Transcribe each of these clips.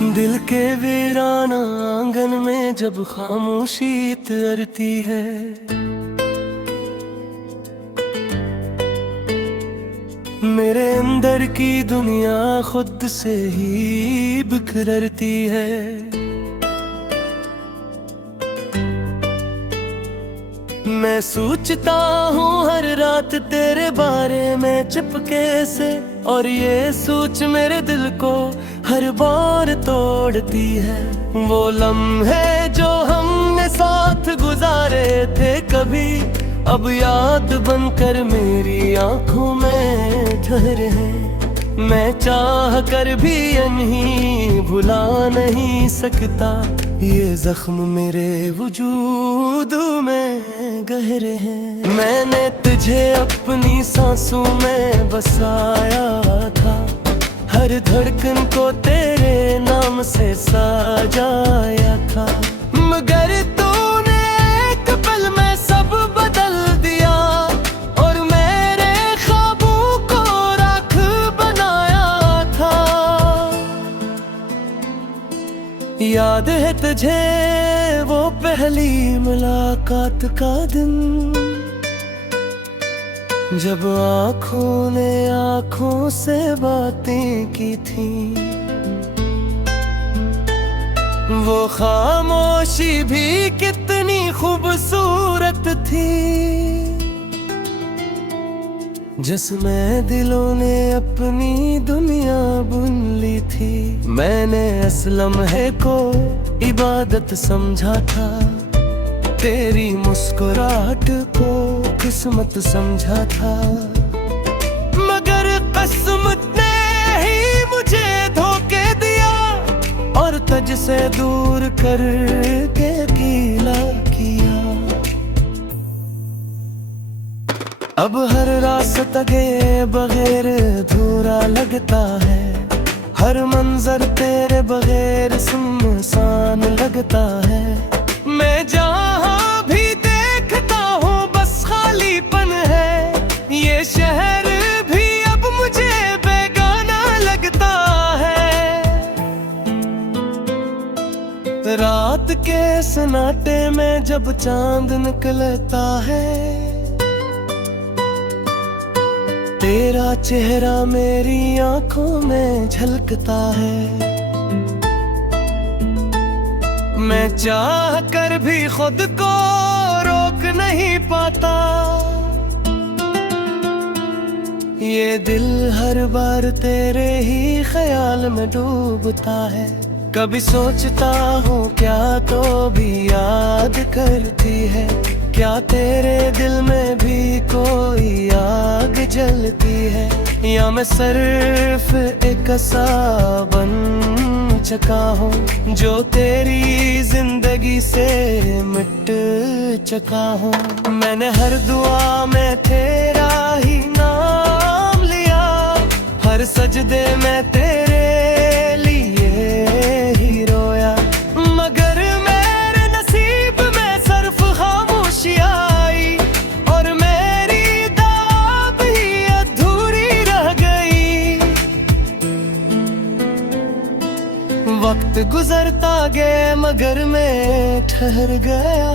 दिल के वीराना आंगन में जब खामोशी तैरती है, मेरे अंदर की दुनिया खुद से ही बिखरती है। मैं सोचता हूँ हर रात तेरे बारे में चुपके से, और ये सोच मेरे दिल को हर बार तोड़ती है। वो लम्हे जो हमने साथ गुजारे थे कभी, अब याद बनकर मेरी आंखों में ठहरे हैं। मैं चाह कर भी नहीं भुला नहीं सकता, ये जख्म मेरे वजूद में गहरे हैं। मैंने तुझे अपनी सांसों में बसाया था, हर धड़कन को तेरे नाम से सजाया था। मगर तूने एक पल में सब बदल दिया, और मेरे ख्वाबों को राख बनाया था। याद है तुझे वो पहली मुलाकात का दिन, जब आँखों ने आँखों से बातें की थी। वो खामोशी भी कितनी खूबसूरत थी, जिसमें दिलों ने अपनी दुनिया बुन ली थी। मैंने असलम है को इबादत समझा था, तेरी मुस्कुराहट को किस्मत समझा था। मगर किस्मत ने ही मुझे धोखे दिया, और तुझ से दूर करके गीला किया। अब हर रास्ता गए बगैर अधूरा लगता है, हर मंजर तेरे बगैर सुनसान लगता है। मैं जहाँ भी देखता हूँ बस खालीपन है, ये शहर भी अब मुझे बेगाना लगता है। रात के सन्नाटे में जब चांद निकलता है, तेरा चेहरा मेरी आंखों में झलकता है। मैं चाह कर भी खुद को रोक नहीं पाता, ये दिल हर बार तेरे ही ख्याल में डूबता है। कभी सोचता हूँ क्या तो भी याद करती है, क्या तेरे दिल में भी कोई आग जलती है। या मैं सिर्फ एक सा बन चुका हूँ जो तेरी जिंदगी से मिट चुका हूँ। मैंने हर दुआ में तेरा ही नाम लिया, हर सजदे में तेरे लिए ही रोया। मगर मेरे नसीब में सिर्फ खामोशी आई, और मेरी दुआ भी अधूरी रह गई। वक्त गुजरता गया मगर मैं ठहर गया,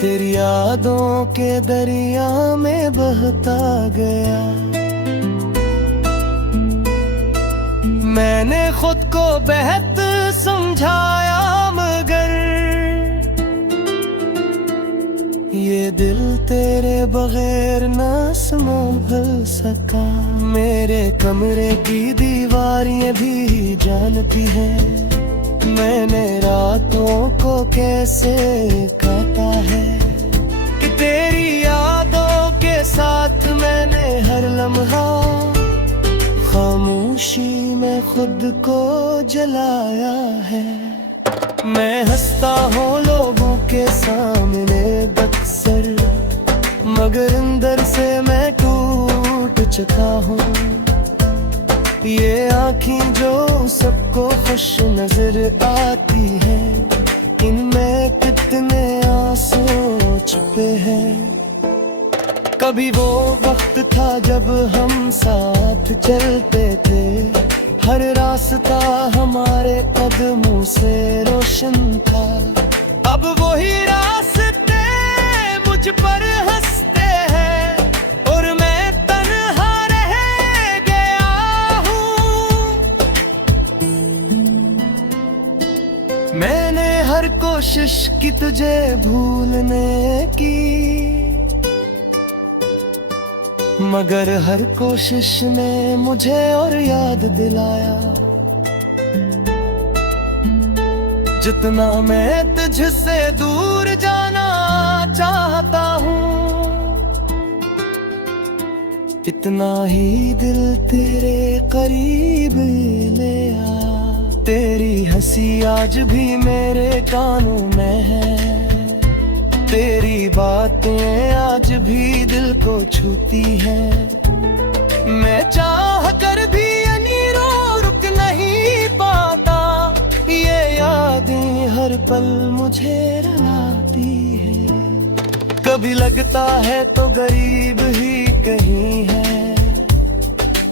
तेरी यादों के दरिया में बहता गया। मैंने खुद को बेहतर समझाया, मगर ये दिल तेरे बगैर ना संभल सका। मेरे कमरे की दीवारें भी जानती है, मैंने रातों को कैसे काटा है। कि तेरी यादों के साथ मैंने हर लम्हा खामोशी में खुद को जलाया है। मैं हंसता हूँ लोगों के सामने अक्सर, मगर अंदर से मैं टूट चुका हूँ। ये आँखें जो सबको खुश नजर आती है, इनमें कितने आंसू छुपे हैं। कभी वो वक्त था जब हम साथ चलते थे, हर रास्ता हमारे कदमों से रोशन था। अब वही रास्ते मुझ पर हंसते हैं और मैं तन्हा रह गया हूँ। मैंने हर कोशिश की तुझे भूलने की, मगर हर कोशिश ने मुझे और याद दिलाया। जितना मैं तुझसे दूर जाना चाहता हूँ, इतना ही दिल तेरे करीब ले आया। तेरी हंसी आज भी मेरे कानों में है, तेरी बातें आज भी दिल को छूती है। मैं चाह कर भी अनीरो रुक नहीं पाता, ये यादें हर पल मुझे रुलाती है। कभी लगता है तो गरीब ही कहीं है,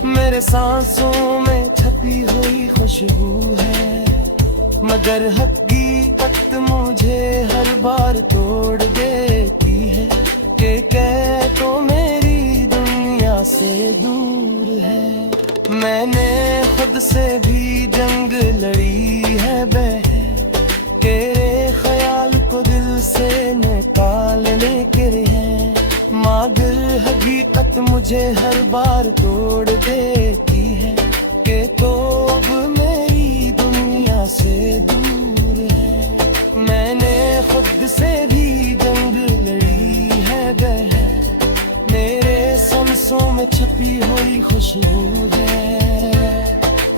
मेरे सांसों में छपी हुई खुशबू है। मगर हकीकत मुझे हर बार तोड़ देती है कि कह तो मेरी दुनिया से दूर है। मैंने खुद से भी जंग लड़ी है बहन, तेरे ख्याल को दिल से निकालने के लिए। मगर हकीकत मुझे हर बार तोड़ देती है कि तो अब मेरी दुनिया से दूर है। मैंने खुद से भी जंग लड़ी है बहन, मेरे सांसों में छपी हुई खुशबू है।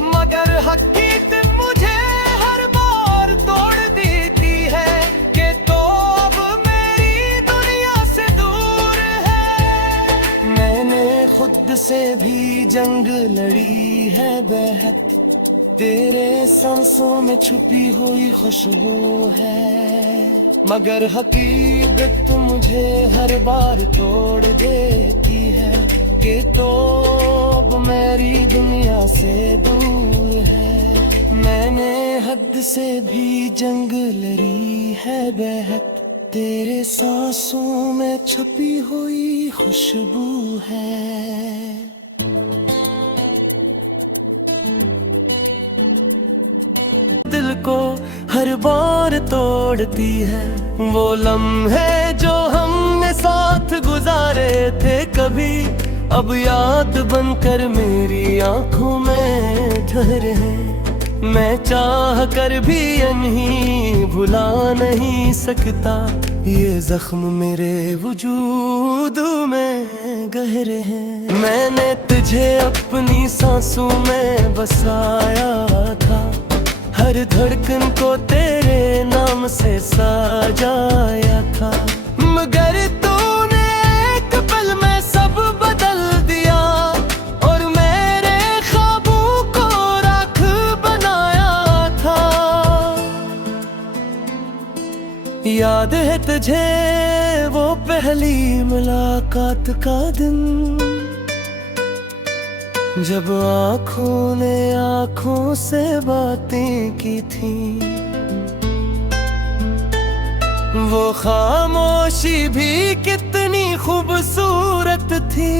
मगर हकीकत मुझे हर बार तोड़ देती है कि तो अब मेरी दुनिया से दूर है। मैंने खुद से भी जंग लड़ी है बेहद, तेरे सांसों में छुपी हुई खुशबू है। मगर हकीकत मुझे हर बार तोड़ देती है कि तो अब मेरी दुनिया से दूर है। मैंने हद से भी जंग लड़ी है बेहद, तेरे सांसों में छुपी हुई खुशबू है। दिल को हर बार तोड़ती है वो लम्हे जो हमने साथ गुजारे थे कभी, अब याद बनकर मेरी आंखों में ठहरे हैं। मैं चाह कर भी इन्हीं भुला नहीं सकता, ये जख्म मेरे वजूद में गहरे हैं। मैंने तुझे अपनी सांसों में बसाया था, हर धड़कन को तेरे नाम से सजाया था। मगर तूने एक पल में सब बदल दिया और मेरे ख्वाबों को राख बनाया था। याद है तुझे वो पहली मुलाकात का दिन, जब आँखों ने आँखों से बातें की थी। वो खामोशी भी कितनी खूबसूरत थी,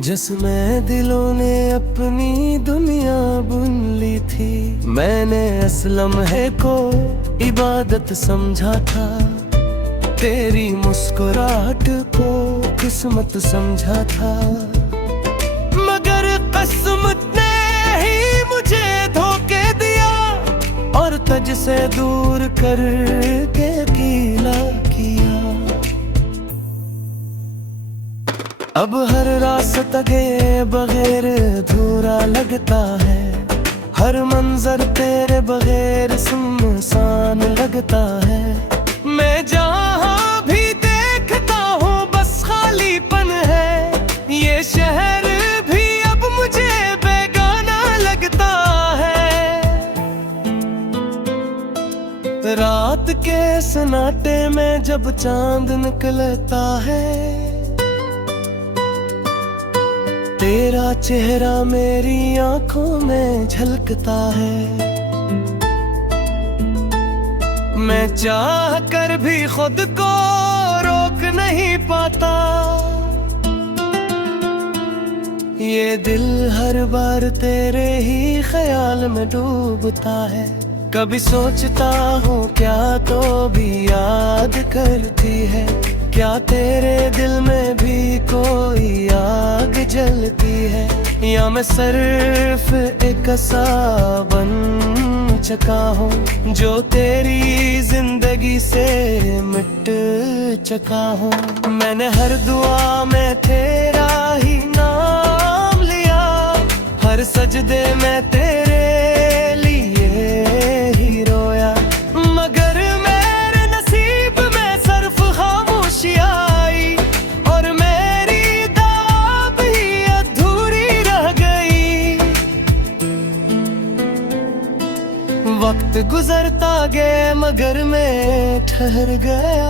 जिसमें दिलों ने अपनी दुनिया बुन ली थी। मैंने असलम है को इबादत समझा था, तेरी मुस्कुराहट को किस्मत समझा था। मगर किस्मत ने ही मुझे धोखे दिया और तुझसे दूर करके अकेला किया। अब हर रास्ता गए बगैर अधूरा लगता है, हर मंजर तेरे बगैर सुनसान लगता है। मैं जहाँ भी देखता हूँ बस खालीपन है, ये शहर भी अब मुझे बेगाना लगता है। रात के सन्नाटे में जब चांद निकलता है, तेरा चेहरा मेरी आंखों में झलकता है। मैं चाह कर भी खुद को रोक नहीं पाता। ये दिल हर बार तेरे ही ख्याल में डूबता है। कभी सोचता हूँ क्या तो भी याद करती है। क्या तेरे दिल में भी कोई आग जलती है, या मैं सिर्फ एक सा बन चुका हूँ जो तेरी जिंदगी से मिट चुका हूँ। मैंने हर दुआ में तेरा ही नाम लिया, हर सजदे में तेरे लिए ही रोया। मगर मेरे नसीब में सिर्फ खामोशी आई और मेरी दुआ भी अधूरी रह गई। वक्त गुजरता गया मगर मैं ठहर गया।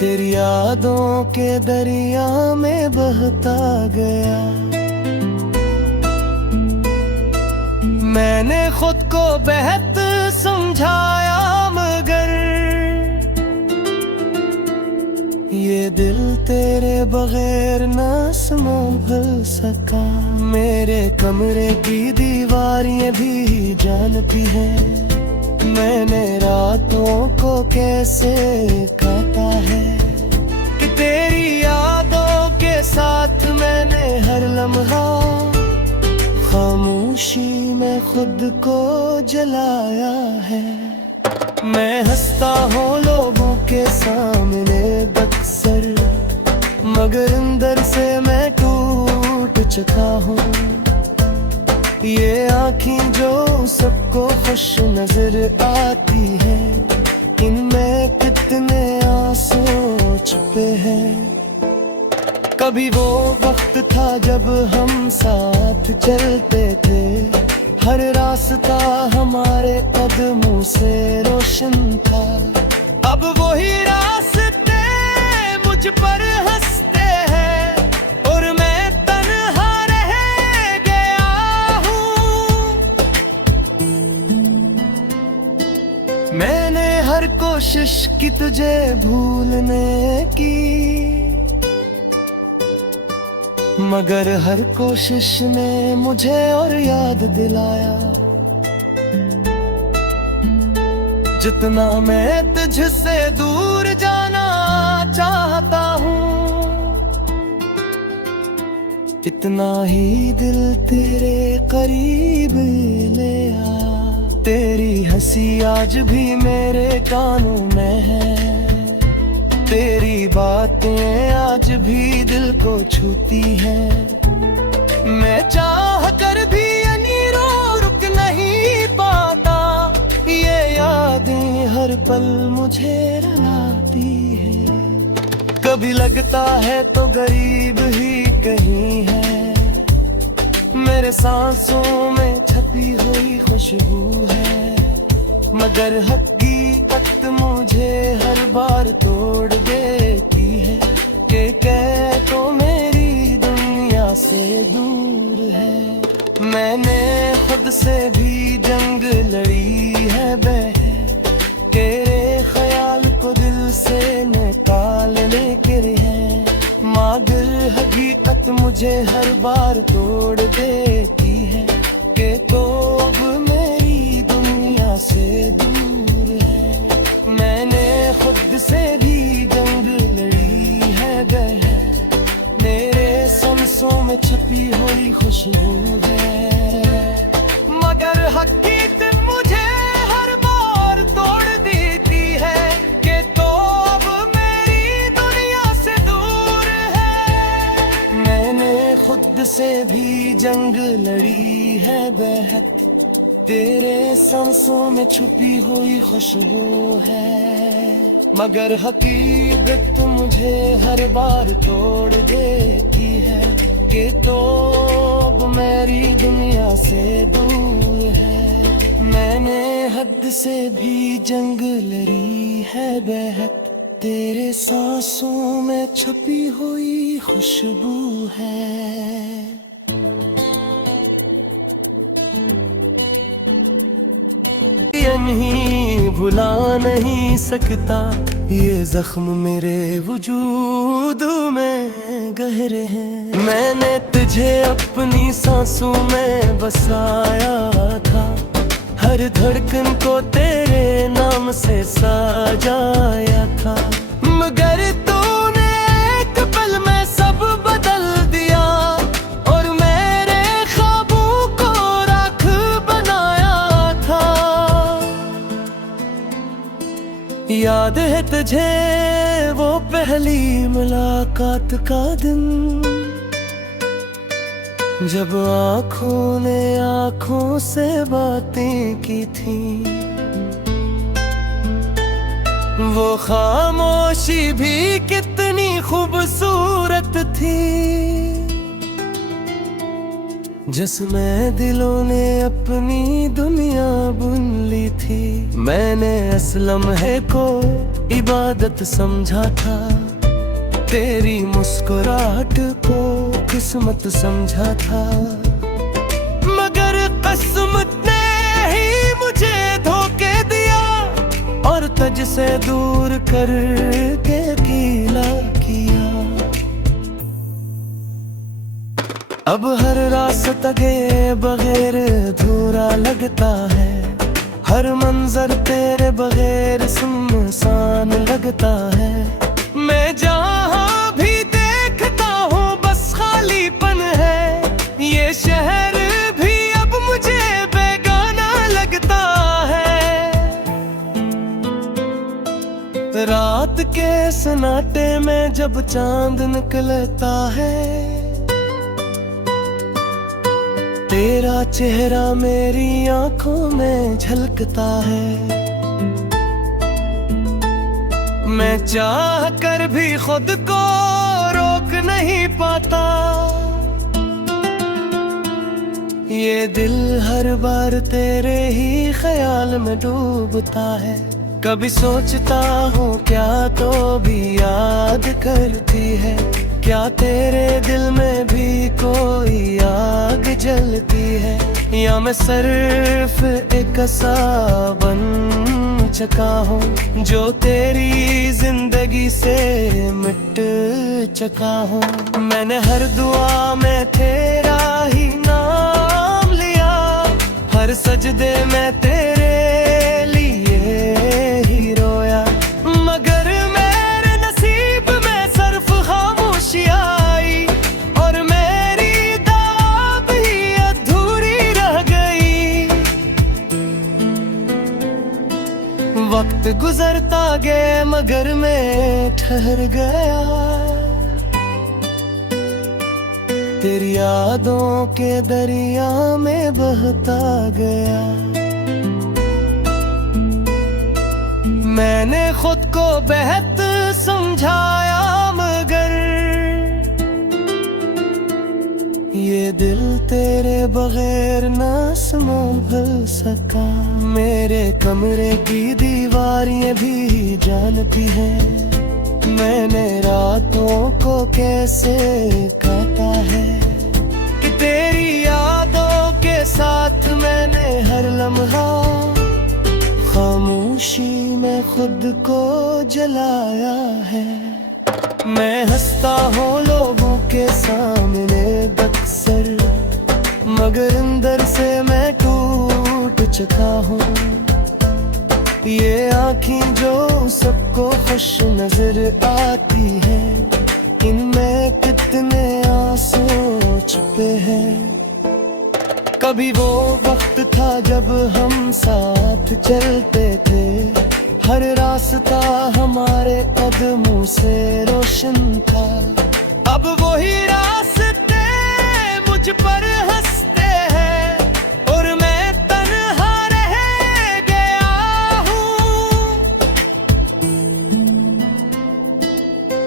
तेरी यादों के दरिया में बहता गया। मैंने खुद को बेहतर समझाया मगर ये दिल तेरे बगैर ना संभल सका। मेरे कमरे की दीवारें भी जानती हैं मैंने रातों को कैसे काटा है। कि तेरी यादों के साथ मैंने हर लम्हा खामोशी में खुद को जलाया है। मैं हंसता हूँ लोगों के सामने अक्सर, मगर अंदर से मैं टूट चुका हूँ। ये आँखें जो सबको खुश नजर आती है, इनमें कितने आंसू छुपे हैं। कभी वो वक्त था जब हम साथ चलते थे, हर रास्ता हमारे कदमों से रोशन था। अब वही रास्ते मुझ पर हंसते हैं और मैं तन्हा रह गया हूँ। मैंने हर कोशिश की तुझे भूलने की, मगर हर कोशिश ने मुझे और याद दिलाया। जितना मैं तुझसे दूर जाना चाहता हूँ, इतना ही दिल तेरे करीब ले आ। तेरी हंसी आज भी मेरे कानों में है, तेरी बातें आज भी दिल को छूती है। मैं चाह कर भी अनीरों रुक नहीं पाता, ये यादें हर पल मुझे रुलाती है। कभी लगता है तो गरीब ही कहीं है, मेरे सांसों में छपी हुई खुशबू है। मगर हकीकत मुझे हर बार तोड़ देती है कि कह तो मेरी दुनिया से दूर है। मैंने खुद से भी जंग लड़ी है बहन, तेरे ख्याल को दिल से निकालने के लिए, मगर हकीकत मुझे हर बार तोड़ देती है कि तो अब मेरी दुनिया से दूर है। मैंने खुद से भी जंग लड़ी है बहन, मेरे सांसों में छपी हुई खुशबू है। मगर हकीकत मुझे हर बार तोड़ देती है कि तो अब मेरी दुनिया से दूर है। मैंने खुद से भी जंग लड़ी है बेहद, तेरे सांसों में छुपी हुई खुशबू है। मगर हकीकत मुझे हर बार तोड़ देती है कि तो अब मेरी दुनिया से दूर है। मैंने हद से भी जंग लड़ी है बेहद, तेरे सांसों में छुपी हुई खुशबू है। ये नहीं भुला नहीं सकता, ये जख्म मेरे वजूद में गहरे हैं। मैंने तुझे अपनी सांसों में बसाया था, हर धड़कन को तेरे नाम से सजाया था। मगर तूने एक पल में सब बदल दिया, और मेरे ख्वाबों को राख बनाया था। याद है तुझे वो पहली मुलाकात का दिन, जब आँखों ने आँखों से बातें की थी। वो खामोशी भी कितनी खूबसूरत थी, जिसमें दिलों ने अपनी दुनिया बुन ली थी। मैंने इस लम्हे को इबादत समझा था, तेरी मुस्कुराहट को किस्मत समझा था। मगर किस्मत ने ही मुझे धोखे दिया, और तुझसे दूर करके गीला किया। अब हर रास्ता गए बगैर अधूरा लगता है, हर मंजर तेरे बगैर सुनसान लगता है। मैं जहाँ भी देखता हूँ बस खालीपन है, ये शहर भी अब मुझे बेगाना लगता है। रात के सन्नाटे में जब चांद निकलता है, तेरा चेहरा मेरी आंखों में झलकता है। मैं चाह कर भी खुद को रोक नहीं पाता, ये दिल हर बार तेरे ही ख्याल में डूबता है। कभी सोचता हूँ क्या तो भी याद करती है, क्या तेरे दिल में भी कोई आग जलती है। या मैं सिर्फ एक सा बन चुका हूँ जो तेरी जिंदगी से मिट चुका हूँ। मैंने हर दुआ में तेरा ही नाम लिया, हर सजदे में तेरे लिए ही रोया। मगर मेरे नसीब में सिर्फ खामोशी आई, और मेरी दुआ भी अधूरी रह गई। वक्त गुजरता गया मगर मैं ठहर गया, तेरी यादों के दरिया में बहता गया। मैंने खुद को बेहतर समझाया, मगर ये दिल तेरे बगैर ना संभल सका। मेरे कमरे की दीवारें भी जानती हैं, मैंने रातों को कैसे काटा है। कि तेरी यादों के साथ मैंने हर लम्हा खामोशी में खुद को जलाया है। मैं हंसता हूँ लोगों के सामने अक्सर, मगर अंदर से मैं टूट चुका हूँ। ये आँखें जो सबको खुश नजर आती है, इनमें कितने आंसू छुपे हैं। कभी वो वक्त था जब हम साथ चलते थे, हर रास्ता हमारे कदमों से रोशन था। अब वही रास्ते मुझ पर हंसते हैं, और मैं तन्हा रह गया हूँ।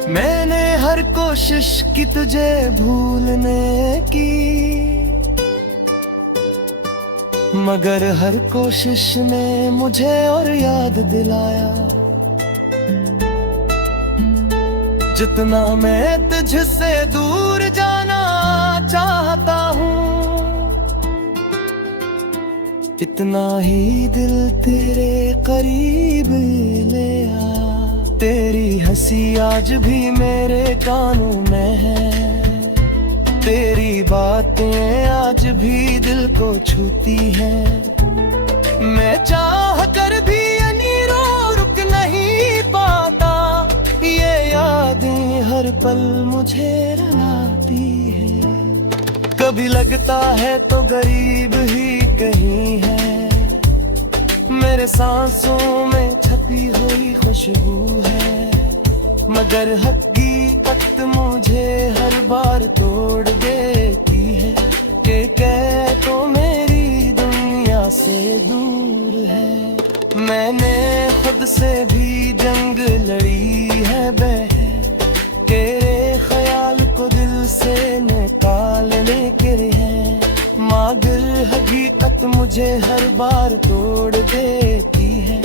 मैंने हर कोशिश की तुझे भूलने की, मगर हर कोशिश ने मुझे और याद दिलाया। जितना मैं तुझसे दूर जाना चाहता हूँ, इतना ही दिल तेरे करीब ले आ। तेरी हंसी आज भी मेरे कानों में है, तेरी बातें आज भी दिल को छूती है। मैं चाह कर भी रुक नहीं पाता, ये यादें हर पल मुझे रुलाती है। कभी लगता है तो गरीब ही कहीं है, मेरे सांसों में छपी हुई खुशबू है। मगर हकीकत मुझे हर बार तोड़ देती है कि कह तो मेरी दुनिया से दूर है। मैंने खुद से भी जंग लड़ी है बहन, तेरे ख्याल को दिल से निकालने के है। मगर हकीकत मुझे हर बार तोड़ देती है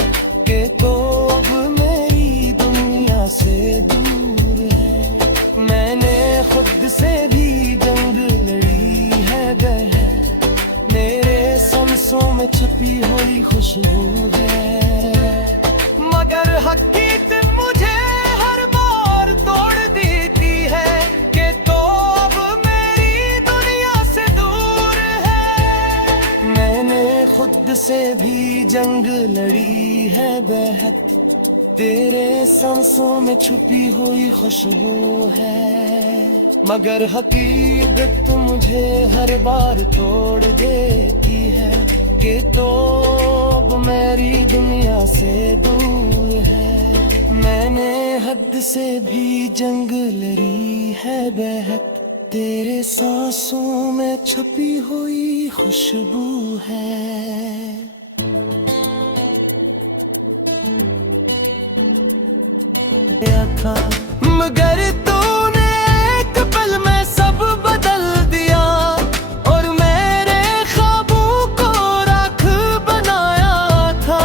कि तो अब मेरी दुनिया से दूर है। मैंने खुद से भी जंग लड़ी है बहन, मेरे सांसों में छपी हुई खुशबू है। मगर हकीकत मुझे हर बार तोड़ देती है कि तो अब मेरी दुनिया से दूर है। मैंने खुद से भी जंग लड़ी है बेहद, तेरे सांसों में छुपी हुई खुशबू है। मगर हकीकत मुझे हर बार तोड़ देती है कि तो अब मेरी दुनिया से दूर है। मैंने हद से भी जंग लड़ी है बेहद, तेरे सांसों में छुपी हुई खुशबू है। था मगर तूने एक पल में सब बदल दिया, और मेरे ख्वाबों को राख बनाया था।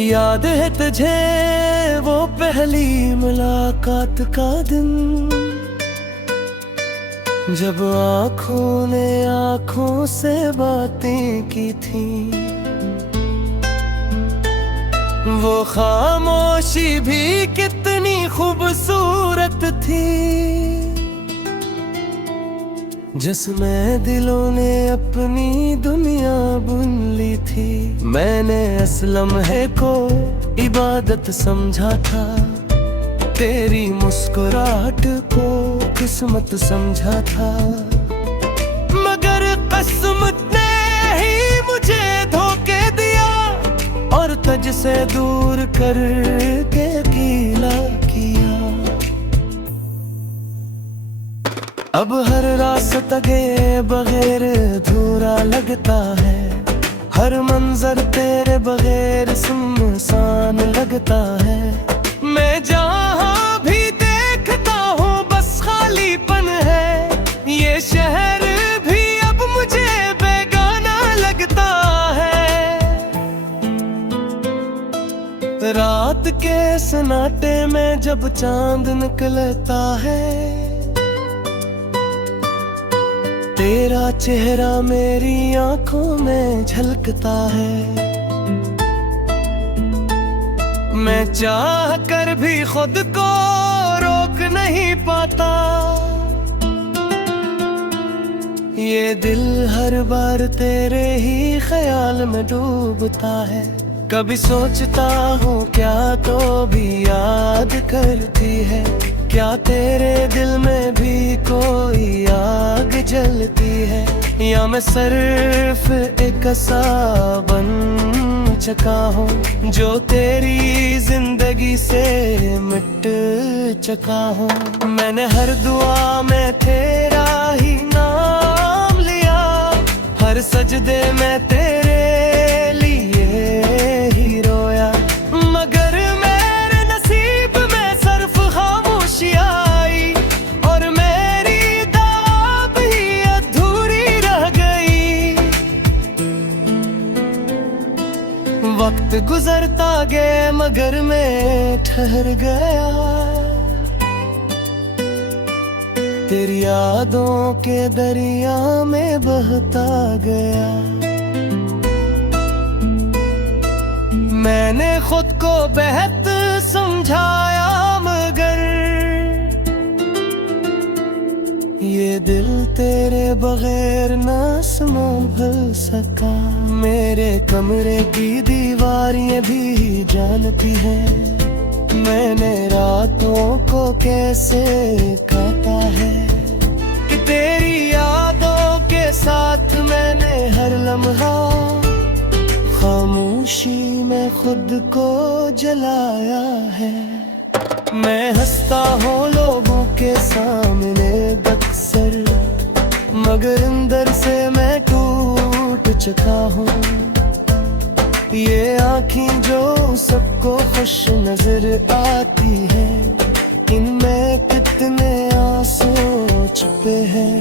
याद है तुझे वो पहली मुलाकात का दिन, जब आँखों ने आँखों से बातें की थी। वो खामोशी भी कितनी खूबसूरत थी, जिसमें दिलों ने अपनी दुनिया बुन ली थी। मैंने असलम है को इबादत समझा था, तेरी मुस्कुराहट को किस्मत समझा था। मगर किस्मत ने ही मुझे धोखे दिया, और तुझ से दूर करके गीला किया। अब हर रास्ता गए बगैर अधूरा लगता है, हर मंजर तेरे बगैर सुनसान लगता है। मैं जहाँ भी देखता हूँ बस खालीपन है, ये शहर भी अब मुझे बेगाना लगता है। रात के सन्नाटे में जब चांद निकलता है, तेरा चेहरा मेरी आंखों में झलकता है। मैं चाह कर भी खुद को रोक नहीं पाता, ये दिल हर बार तेरे ही ख्याल में डूबता है। कभी सोचता हूँ क्या तो भी याद करती है, क्या तेरे दिल में भी कोई आग जलती है। या मैं सिर्फ एक सा बन चुका हूँ जो तेरी जिंदगी से मिट चुका हूँ। मैंने हर दुआ में तेरा ही नाम लिया, हर सजदे में तेरे लिए ही रोया। मगर मेरे नसीब में सिर्फ खामोशी आई, और मेरी दुआ भी अधूरी रह गई। वक्त गुजरता गया मगर मैं ठहर गया, तेरी यादों के दरिया में बहता गया। मैंने खुद को बेहद समझाया, मगर ये दिल तेरे बगैर ना संभल सका। मेरे कमरे की दीवारें भी जानती है मैंने रातों को कैसे काटा है, कि तेरी यादों के साथ मैंने हर लम्हा खामोशी में खुद को जलाया है। मैं हंसता हूँ लोगों के सामने अक्सर, मगर अंदर से मैं टूट चुका हूँ। ये आँखें जो सबको खुश नजर आती है, इनमें कितने आंसू छुपे हैं।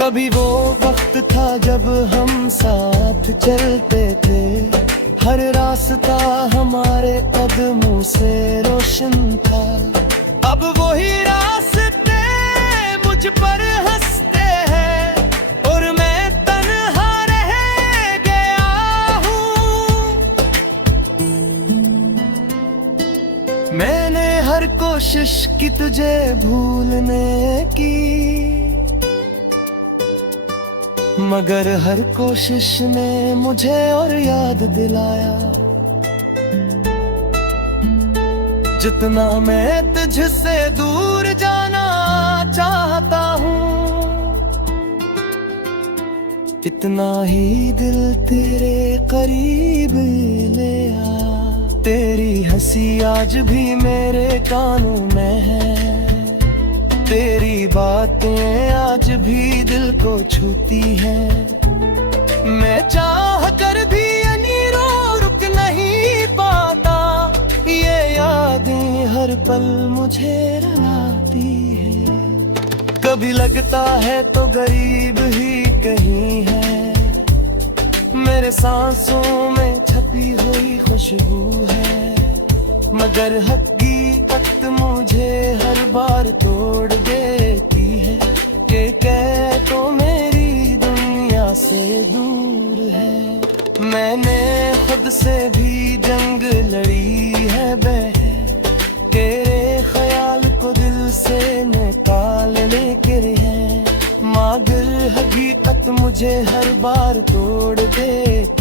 कभी वो वक्त था जब हम साथ चलते थे, हर रास्ता हमारे कदमों से रोशन था। अब वही रास्ते मुझ पर हंसते हैं और मैं तन्हा रह गया हूँ। मैंने हर कोशिश की तुझे भूलने की, मगर हर कोशिश ने मुझे और याद दिलाया। जितना मैं तुझसे दूर जाना चाहता हूँ, इतना ही दिल तेरे करीब ले आ। तेरी हंसी आज भी मेरे कानों में है, तेरी बातें आज भी दिल को छूती है। मैं चाह कर भी अनीरों रुक नहीं पाता, ये यादें हर पल मुझे रुलाती है। कभी लगता है तो गरीब ही कहीं है, मेरे सांसों में छपी हुई खुशबू है, मगर हकीकत मुझे हर बार तोड़ देती है, कि कह तो मेरी दुनिया से दूर है। मैंने खुद से भी जंग लड़ी है बहन, तेरे ख्याल को दिल से निकालने के लिए, मगर हकीकत मुझे हर बार तोड़ देती